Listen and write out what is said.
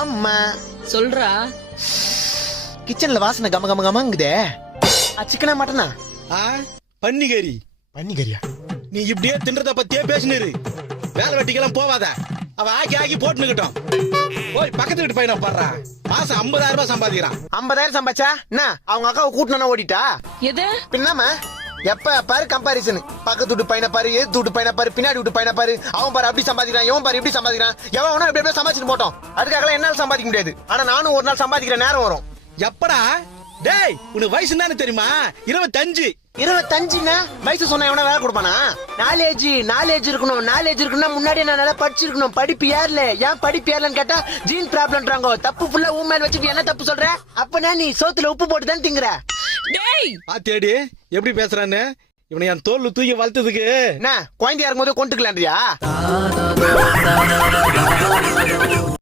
ஆமா சொல்றா. கிச்சன்ல வாசனை கம கம கமங்குதே. சிக்கனா மட்டனா? பன்னிகறி. பன்னிகறியா? நீ இப்படியே தின்றத பத்தியே பேசினிரு. வேலை வெட்டிக்கெல்லாம் போவாத. அவ ஆக்கி ஆக்கி போட்டுக்கிட்டோம். போய் பக்கத்து வீட்டு பையனை பாடுறா. மாசம் 50,000 ரூபாய் சம்பாதிக்கிறான். 50,000 சம்பாச்சா என்ன அவங்க அக்காவை கூட்டணும் ஓடிட்டா? எது பின்னாம எப்ப பாரு கம்பாரிசன். பக்கத்து வீட்டு பையனை பாரு, எதிர்த்து வீட்டு பையனை பாரு, பின்னாடி வீட்டு பையனை பாரு. அவன் பாரு அப்படி சம்பாதிக்கிறான், இவன் பாரு இப்படி சம்பாதிக்கிறான். எவன் எப்படி சம்பாதிச்சுட்டு போட்டோம். அதுக்காக என்னால சம்பாதிக்க முடியாது. ஆனா நானும் ஒரு நாள் சம்பாதிக்கிற நேரம் வரும். எப்படா? டேய் உனக்கு வயசு என்னன்னு தெரியுமா? 25. 25ன்னா வயசு சொன்னா எவனா வேலை கொடுப்பானா? நாலேஜ் இருக்கணும். நாலேஜ் இருக்குன்னா முன்னாடி நான் நல்லா படிச்சிருக்கணும். படிப்பு ஏறல. ஏன் படிப்பு ஏறலன்னு கேட்டா ஜீன் ப்ராப்ளம்ன்றாங்க. தப்பு ஃபுல்லா உண்மையை வச்சுட்டு என்ன தப்பு சொல்ற? அப்பனா நீ சோத்துல உப்பு போட்டு தான் திங்குற. டேய் பாத்தியாடி எப்படி பேசுறான்னு? இவனை என் தோல்ல தூக்கி வளர்த்ததுக்கு என்ன குழந்தையா இருக்கும்போது கொண்டுக்கலான்றியா?